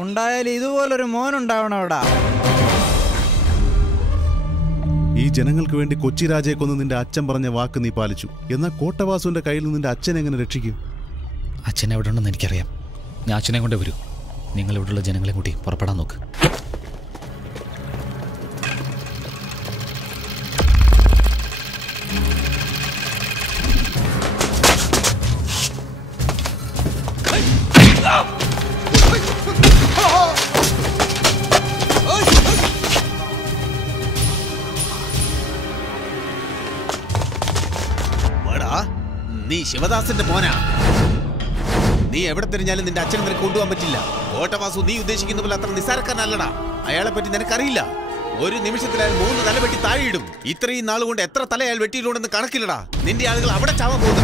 ഉണ്ടായാലും ഇതുപോലൊരു മോനുണ്ടാവണം അവിടെ. ഈ ജനങ്ങൾക്ക് വേണ്ടി കൊച്ചി രാജയെ കൊന്ന് നിന്റെ അച്ഛൻ പറഞ്ഞ വാക്ക് നീ പാലിച്ചു. എന്നാൽ കോട്ടവാസുവിന്റെ കയ്യിൽ നിന്ന് നിന്റെ അച്ഛനെ എങ്ങനെ രക്ഷിക്കും? അച്ഛൻ എവിടെ ഉണ്ടെന്ന് എനിക്കറിയാം. ഞാൻ അച്ഛനെ കൊണ്ടേ വരൂ. നിങ്ങൾ ഇവിടെയുള്ള ജനങ്ങളെ കൂട്ടി പുറപ്പെടാൻ നോക്ക്. നീ ശിവദാസന്റെ മോനാ. നീ എവിടെ തിരിഞ്ഞാലും നിന്റെ അച്ഛനെ നിനക്ക് കൊണ്ടുപോകാൻ പറ്റില്ല. കോട്ടവാസു നീ ഉദ്ദേശിക്കുന്ന പോലെ അത്ര നിസ്സാരക്കാരനല്ലടാ. അയാളെ പറ്റി നിനക്കറിയില്ല. ഒരു നിമിഷത്തിൽ അയാൾ 3 തല വെട്ടി താഴെയിടും. ഇത്രയും നാളുകൊണ്ട് എത്ര തല അയാൾ വെട്ടിയിട്ടുണ്ടെന്ന് കണക്കില്ലടാ. നിന്റെ ആളുകൾ അവിടെ ചാവാൻ പോകുന്ന,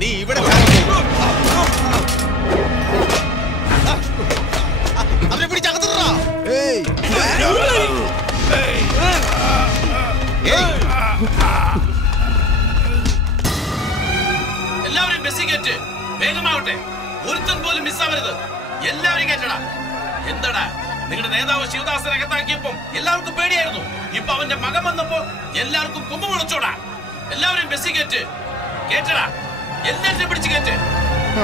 നീ ഇവിടെ അവരെ പിടിച്ചകത്തിടാ. എല്ലാവരും ബസ്സിൽ കയറ്റ്. വേഗമാവട്ടെ. ഒരുത്തൻ പോലും മിസ്സാവരുത്. എല്ലാവരും കയറ്റടാ. എന്താടാ നിങ്ങളുടെ നേതാവ് ശിവദാസനെ അകത്താക്കിയപ്പോ എല്ലാവർക്കും പേടിയായിരുന്നു. ഇപ്പൊ അവന്റെ മകൻ വന്നപ്പോ എല്ലാവർക്കും കൊമ്പ് വിളിച്ചോടാ. എല്ലാവരും ബസ്സിൽ കയറ്റ്. കേറ്റടാ. എല്ലാവരും പിടിച്ച് കയറ്റ്.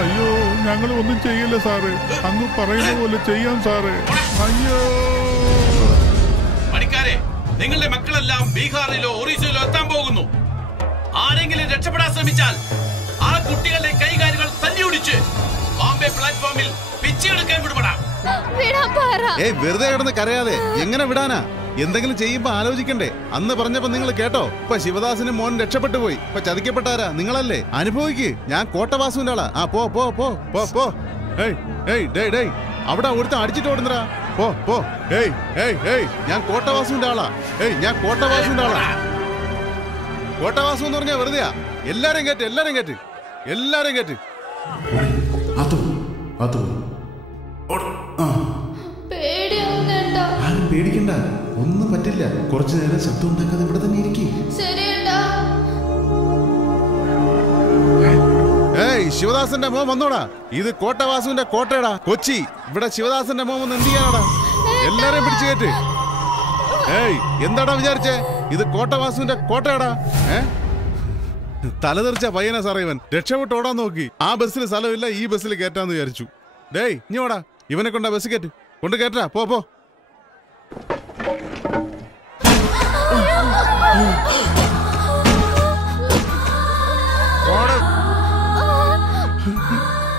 അയ്യോ, ഞങ്ങൾ ഒന്നും ചെയ്യില്ല സാറേ. അങ്ങ് പറയുന്ന പോലെ ചെയ്യാം സാറേ. അയ്യോ പണിക്കാരെ, നിങ്ങളുടെ മക്കളെല്ലാം ബീഹാറിലോ ഒറീസയിലോ എത്താൻ പോകുന്നു. ആരെങ്കിലും രക്ഷപ്പെടാൻ ശ്രമിച്ചാൽ ആ കുട്ടികളുടെ കൈകാലുകൾ തല്ലിയൊടിച്ച് ബോംബെ പ്ലാറ്റ്ഫോമിൽ പിച്ചെടുക്കാൻ വിടുപെടാം. വെറുതെ കിടന്ന് കരയാതെ എങ്ങനെ വിടാനാ? എന്തെങ്കിലും ചെയ്യുമ്പോ ആലോചിക്കണ്ടേ? അന്ന് പറഞ്ഞപ്പോ നിങ്ങൾ കേട്ടോ? ഇപ്പൊ ശിവദാസന് മോൻ രക്ഷപ്പെട്ടു പോയി. ഇപ്പൊ ചതിക്കപ്പെട്ടാരാ? നിങ്ങളല്ലേ? അനുഭവിക്ക്. ഞാൻ കോട്ടവാസുവിന്റെ ആളാ. ആ പോ പോ പോ പോ പോ. അവിടെ ഒരുത്തം അടിച്ചിട്ട് ഓടുന്നടാ. പോ പോ. ഞാൻ കോട്ടവാസുവിന്റെ ആളാ. ഞാൻ കോട്ടവാസുവിന്റെ ആളാ. കോട്ടവാസു എന്ന് പറഞ്ഞാ വെറുതെയാ. എല്ലാരും കേട്ട്, എല്ലാരും കേട്ട്, എല്ലാരും കേട്ട്. പേടിക്കണ്ട, ഒന്നും പറ്റില്ല. കുറച്ചു നേരം ശബ്ദം ഉണ്ടാക്കാതെ ഇവിടെ തന്നെ ഇരിക്കും. ശിവദാസന്റെ മോൻ വന്നോടാ. ഇത് കോട്ടവാസുവിന്റെ കോട്ടയടാ, കൊച്ചി. ഇവിടെ ശിവദാസന്റെ മോൻ വന്ന് എന്ത് ചെയ്യാനാടാ? എല്ലാരെയും പിടിച്ചു കയറ്റ്. എന്താടാ വിചാരിച്ചേ? ഇത് കോട്ടവാസുവിന്റെ കോട്ടയടാ. തലതെറിച്ച പയ്യനാ സാറേ ഇവൻ. രക്ഷപ്പെട്ട് ഓടാൻ നോക്കി. ആ ബസ്സിൽ സ്ഥലമില്ല, ഈ ബസ്സിൽ കയറ്റാന്ന് വിചാരിച്ചു. ഇനി ഓടാ. ഇവനെ കൊണ്ടാ ബസ് കയറ്റ്. കൊണ്ട് കയറ്റാ. പോ പോ.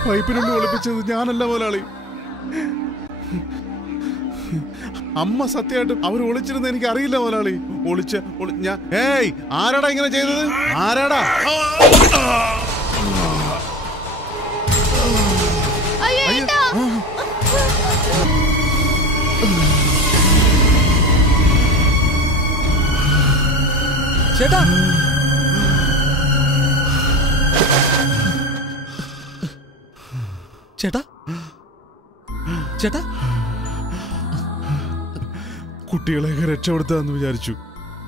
പൈപ്പിനുള്ളിൽ ഒളിപ്പിച്ചത് ഞാനല്ല മുതലാളി. അമ്മ സത്യമായിട്ടും അവർ ഒളിച്ചിരുന്ന എനിക്ക് അറിയില്ല മുതലാളി. ഞാൻ ആരാടാ ഇങ്ങനെ ചെയ്തത്? ആരാടാ? ചേട്ടാ, ചേട്ടാ, ചേട്ടാ, കുട്ടികളെ രക്ഷപ്പെടുത്താന്ന് വിചാരിച്ചു.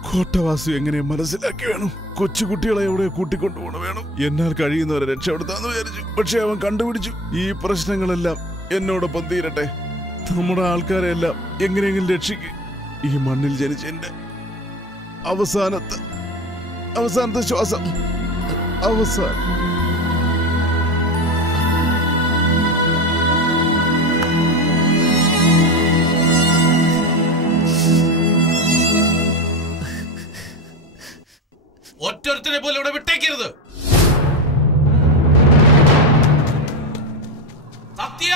കോട്ടവാസു എങ്ങനെ മനസ്സിലാക്കി വേണം. കൊച്ചുകുട്ടികളെ എവിടെ കൂട്ടിക്കൊണ്ടുപോകണം വേണം. എന്നാൽ കഴിയുന്നവരെ രക്ഷപ്പെടുത്താന്ന് വിചാരിച്ചു. പക്ഷെ അവൻ കണ്ടുപിടിച്ചു. ഈ പ്രശ്നങ്ങളെല്ലാം എന്നോടൊപ്പം തീരട്ടെ. നമ്മുടെ ആൾക്കാരെ എല്ലാം എങ്ങനെയെങ്കിലും രക്ഷിക്കും. ഈ മണ്ണിൽ ജനിച്ച എന്റെ അവസാനത്തെ ശ്വാസം. ഒറ്റൊരുത്തനെ പോലെ ഇവിടെ വിട്ടേക്കരുത്. സത്യ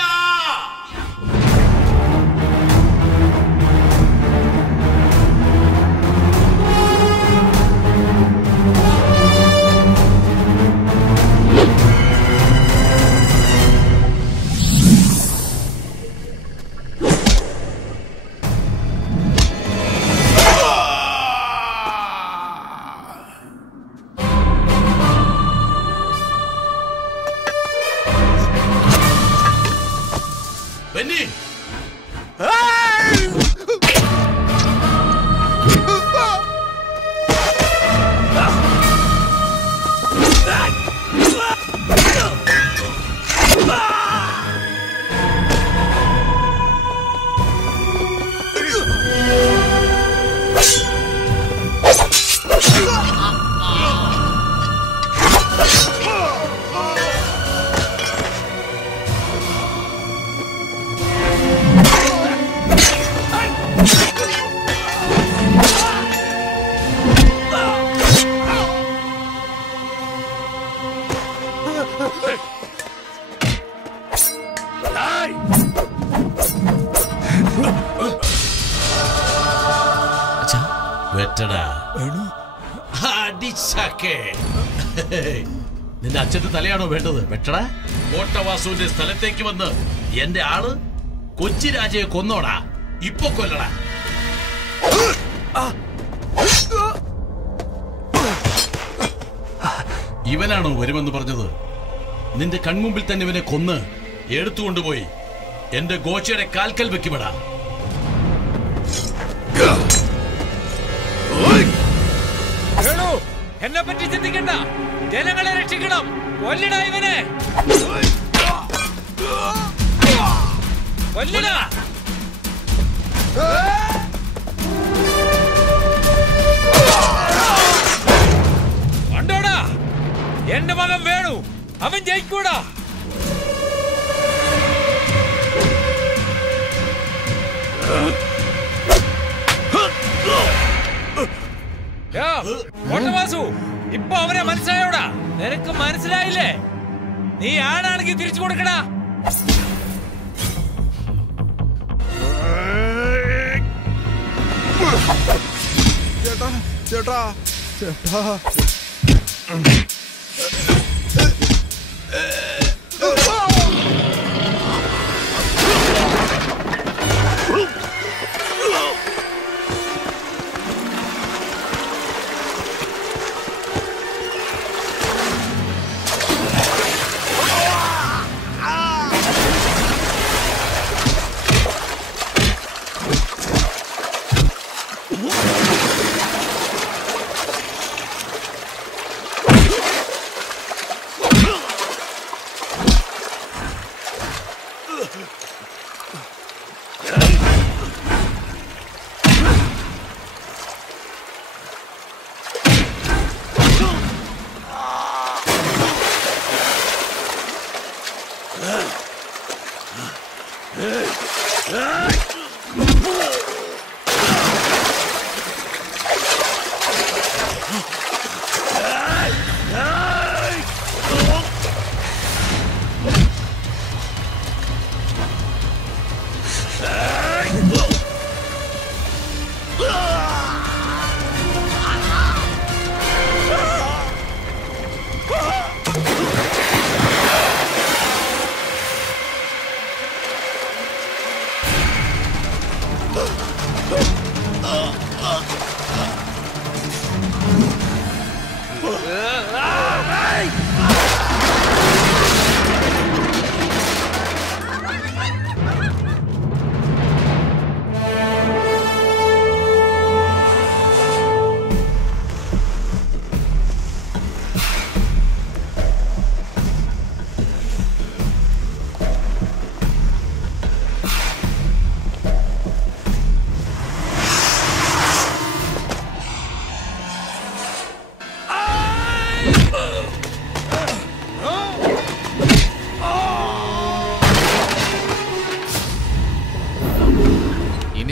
വെറ്റടാ അടിച്ചക്കെ. നിന്റെ അച്ഛന്റെ തലയാണോ വേണ്ടത്? വെട്ടടാ. കോട്ടവാസുവിന്റെ സ്ഥലത്തേക്ക് വന്ന് എന്റെ ആള് കൊച്ചി രാജയെ കൊന്നോടാ. ഇപ്പൊ കൊല്ലടാ. ഇവനാണോ വരുമെന്ന് പറഞ്ഞത്? നിന്റെ കൺമുമ്പിൽ തന്നെ ഇവനെ കൊന്ന് എടുത്തുകൊണ്ടുപോയി എന്റെ ഗോച്ചയുടെ കാൽക്കൽ വെക്കുമെടാ. എന്നെ പറ്റി ചിന്തിക്കണ്ട, ജനങ്ങളെ രക്ഷിക്കണം. കൊല്ലടാ ഇവനെ, കൊല്ലടാ. കണ്ടോടാ, എന്റെ മകൻ വേണു, അവൻ ജയിക്കൂടാ. കോട്ടവാസു, ഇപ്പൊ അവനെ മനസ്സിലായോടാ? നിനക്ക് മനസ്സിലായില്ലേ? നീ ആണാണെങ്കിൽ തിരിച്ചു കൊടുക്കടാ. ചേട്ടാ ചേട്ടാ ചേട്ടാ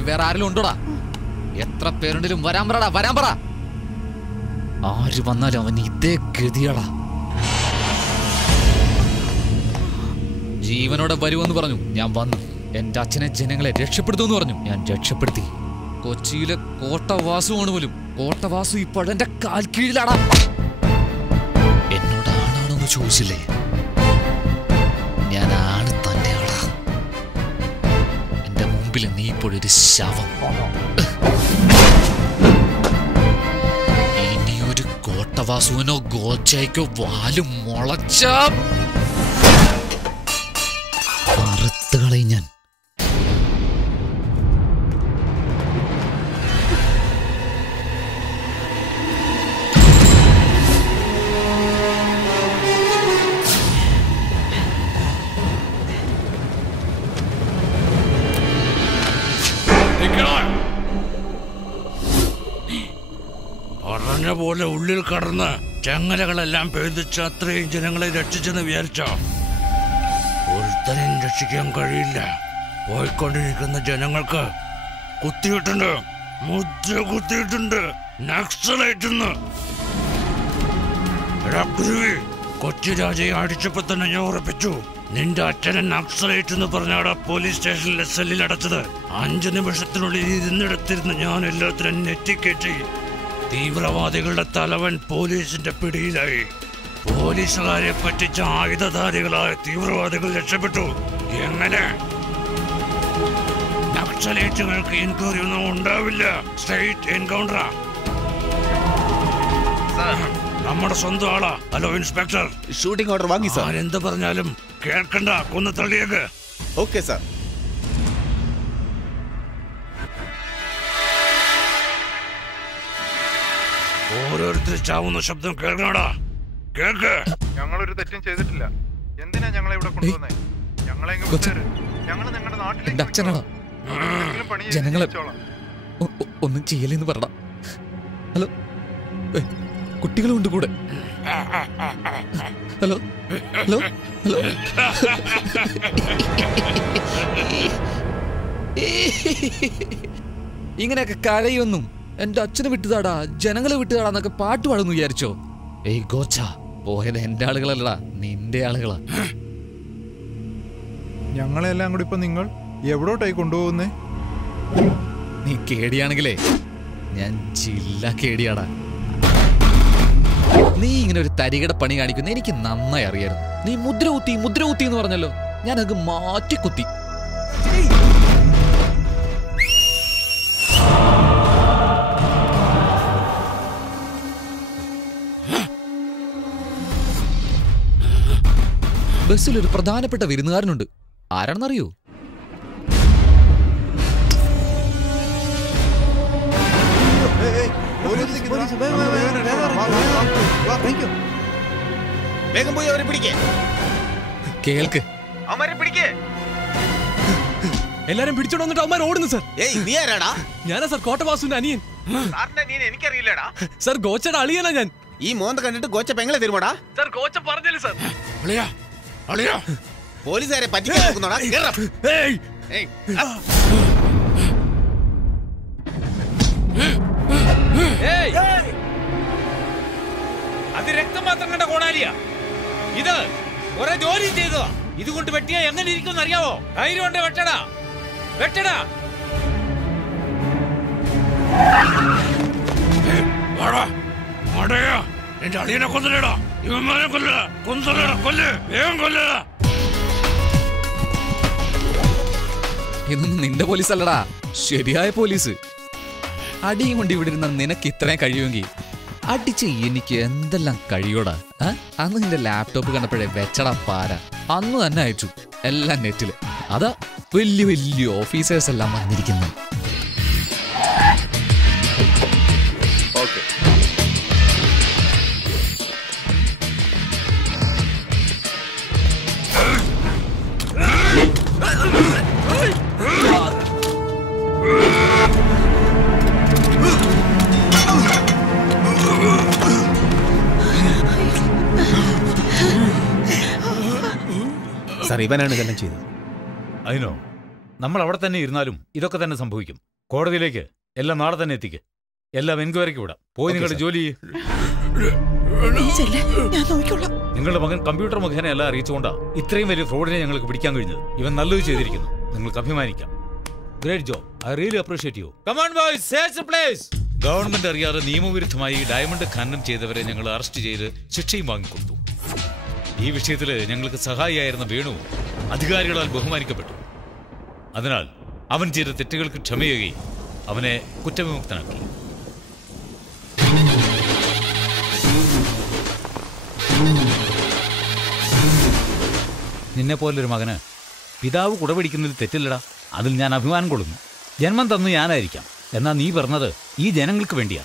വേറെ ആരെങ്കിലും ഉണ്ടോടാ? എത്ര പേരുണ്ടെങ്കിലും വരാൻ പറടാ, വരാൻ പറ. ആര് വന്നാലും അവൻ ഇതേ ഗതിയാടാ. ജീവനോടെ വരുമെന്ന് പറഞ്ഞു, ഞാൻ വന്നു. എന്റെ അച്ഛനെ ജനങ്ങളെ രക്ഷപ്പെടുത്തുമെന്ന് പറഞ്ഞു, ഞാൻ രക്ഷപ്പെടുത്തി. കൊച്ചിയിലെ കോട്ടവാസുവാണ് പോലും. കോട്ടവാസു ഇപ്പോഴെന്റെ കാൽ കീഴിലാടാ. എന്നോട് ആണാണെന്ന് ചോദിച്ചില്ലേ? ഞാൻ ആണ് തന്നെയാടാ. എന്റെ മുമ്പിൽ നീ ഇപ്പോഴൊരു ശവം. ഇനിയൊരു കോട്ടവാസുവിനോ ഗോച്ചയ്ക്കോ വാലും മുളച്ച അറുത്തുകളയും ഞാൻ. പറഞ്ഞ പോലെ ഉള്ളിൽ കടന്ന് ചങ്ങലകളെല്ലാം പേദിച്ച് അത്രയും ജനങ്ങളെ രക്ഷിച്ചെന്ന് വിചാരിച്ചോ? ഒരുത്തനെയും രക്ഷിക്കാൻ കഴിയില്ല. പോയിക്കൊണ്ടിരിക്കുന്ന ജനങ്ങൾക്ക് കുത്തിയിട്ടുണ്ട്, മുദ്ര കുത്തിയിട്ടുണ്ട്, നക്സലൈറ്റെന്ന്. കൊച്ചി രാജയെ അടിച്ചപ്പോ തന്നെ ഞാൻ ഉറപ്പിച്ചു, നിന്റെ അച്ഛനെ നക്സലൈറ്റ് എന്ന് പറഞ്ഞാടാ പോലീസ് സ്റ്റേഷനിലെ സെല്ലിൽ അടച്ചത്. 5 നിമിഷത്തിനുള്ളിൽ ഇരുന്നിടത്തിരുന്ന് ഞാൻ എല്ലാത്തിനും നെറ്റിക്കേറ്റി തീവ്രവാദികളുടെ തലവൻ പോലീസിന്റെ പിടിയിലായി. പോലീസുകാരെ പറ്റിച്ച ആയുധധാരികളായ തീവ്രവാദികൾ രക്ഷപ്പെട്ടു. എങ്ങനെ? നക്സലേറ്റുകൾക്ക് എൻക്വയറി ഒന്നും ഉണ്ടാവില്ല. സ്ട്രെയിറ്റ് എൻകൗണ്ടറാ. നമ്മുടെ സ്വന്തം ആളാ. Hello inspector. ഷൂട്ടിംഗ് ഓർഡർ വാങ്ങി സാർ. എന്ത് പറഞ്ഞാലും കേൾക്കണ്ട, കൊന്നു തള്ളിയേക്ക്. Okay sir. ഓരോരുത്തർ ചാവുന്ന ശബ്ദം കേൾക്കണടാ. കേൾക്ക്. ഞങ്ങളൊരു തെറ്റും ചെയ്തിട്ടില്ല. എന്തിനാ ഞങ്ങളെ ഇവിടെ കൊണ്ടുവന്നേ? ഞങ്ങളെ ഞങ്ങൾ നിങ്ങളുടെ നാട്ടിലേക്ക് എന്റെ അച്ഛനാണ്. ജനങ്ങളെ ഒന്നും ചെയ്യലെന്ന് പറടാ. ഹലോ, കുട്ടികളുണ്ട് കൂടെ. Hello hello hello. ഇങ്ങനെയൊക്കെ കരയൊന്നും എന്റെ അച്ഛനെ വിട്ടുതാടാ, ജനങ്ങളെ വിട്ടുതാടാന്നൊക്കെ പാട്ട് പാടുന്നു വിചാരിച്ചോ? ഏയ് ഗോച്ച, പോയത് എന്റെ ആളുകളല്ലടാ, നിന്റെ ആളുകളാ. ഞങ്ങളെല്ലാം കൂടി ഇപ്പൊ നിങ്ങൾ എവിടോട്ടായി കൊണ്ടുപോകുന്നേ? നീ കേടിയാണെങ്കിലേ ഞാൻ ജില്ല കേടിയാടാ. നീ ഇങ്ങനെ ഒരു തരികട പണി കാണിക്കുന്ന എനിക്ക് നന്നായി അറിയായിരുന്നു. നീ മുദ്ര കുത്തി എന്ന് പറഞ്ഞല്ലോ, ഞാനത് മാറ്റി കുത്തി. ബസ്സിലൊരു പ്രധാനപ്പെട്ട വിരുന്നുകാരനുണ്ട്. ആരാണെന്നറിയോ? വേഗം പോയി അവരെ പിടിക്കേ. കേൾക്ക്. എല്ലാരും പിടിച്ചോണ്ട് വന്നിട്ട് അവന്മാർ ഓടുന്നു സാർ. ഏയ് നീ ആരാടാ? ഞാനാ സാർ കോട്ടവാസുവിന്റെ അനിയൻ. എനിക്കറിയില്ലടാ. സാർ ഗോച്ചയുടെ അളിയനാ ഞാൻ. ഈ മോന്ത കണ്ടിട്ട് ഗോച്ച പെങ്ങളെ തരുമോടാ? സാർ ഗോച്ച പറഞ്ഞില്ല സാർ. പോലീസുകാരെ പറ്റിക്കാൻ നോക്കുന്നോടാ? അത് രക്തം മാത്രം കണ്ട കോടാലിയാ. ഇത് കുറെ ജോലി ചെയ്തതാ. ഇതുകൊണ്ട് വെട്ടിയാ എങ്ങനെ ഇരിക്കും അറിയാവോ? ധൈര്യം കൊണ്ട് വെട്ടടാ, വെട്ടടാ. എന്റെ അളിയനെ കൊല്ലടാ, ഇവന്മാരെ കൊല്ലടാ, കൊല്ല്, വേഗം കൊല്ലടാ. ഇതൊന്നും നിന്റെ പോലീസ് അല്ലടാ, ശരിയായ പോലീസ്. അടിയും കൊണ്ട് ഇവിടെ ഇരുന്ന നിനക്ക് ഇത്രയും കഴിയുമെങ്കിൽ അടിച്ച് എനിക്ക് എന്തെല്ലാം കഴിയോടാ. അന്ന് നിന്റെ ലാപ്ടോപ്പ് കണ്ടപ്പോഴേ വെച്ചടാ പാര. അന്ന് തന്നെ അയച്ചു എല്ലാം നെറ്റില്. അതാ വലിയ വലിയ ഓഫീസേഴ്സ് എല്ലാം വന്നിരിക്കുന്നത്. സാർ, ഇവനാണ് ഇതെല്ലാം ചെയ്തത്. അതിനോ നമ്മൾ അവിടെ തന്നെ ഇരുന്നാലും ഇതൊക്കെ തന്നെ സംഭവിക്കും. കോടതിയിലേക്ക് എല്ലാം നാളെ തന്നെ എത്തിക്ക്. എല്ലാം എൻക്വയറിക്ക് വിടാം. പോയി നിങ്ങളുടെ ജോലി. നിങ്ങളുടെ മകൻ കമ്പ്യൂട്ടർ മുഖേന എല്ലാം അറിയിച്ചുകൊണ്ടാ ഇത്രയും വലിയ ഫ്രോഡിനെ ഞങ്ങൾക്ക് പിടിക്കാൻ കഴിഞ്ഞത്. ഇവൻ നല്ലത് ചെയ്തിരിക്കുന്നു. നിങ്ങൾക്ക് അഭിമാനിക്കാം. Great job. I really appreciate you. Come on boys, search the place. Government അറിയാതെ നിയമവിരുദ്ധമായി ഡയമണ്ട് ഖനനം ചെയ്തവരെ ഞങ്ങൾ അറസ്റ്റ് ചെയ്ത് ശിക്ഷയും വാങ്ങിക്കൊടുത്തു. ഈ വിഷയത്തിൽ ഞങ്ങൾക്ക് സഹായിയായിരുന്ന വേണു അധികാരികളാൽ ബഹുമാനിക്കപ്പെട്ടു. അതിനാൽ അവൻ ചെയ്ത തെറ്റുകൾക്ക് ക്ഷമയുകയും അവനെ കുറ്റവിമുക്തനാക്കി. നിന്നെ പോലൊരു മകന് പിതാവ് കുടപിടിക്കുന്നതിൽ തെറ്റില്ലടാ. അതിൽ ഞാൻ അഭിമാനം കൊള്ളുന്നു. ജന്മം തന്നു ഞാനായിരിക്കാം, എന്നാൽ നീ പറഞ്ഞത് ഈ ജനങ്ങൾക്ക് വേണ്ടിയാ.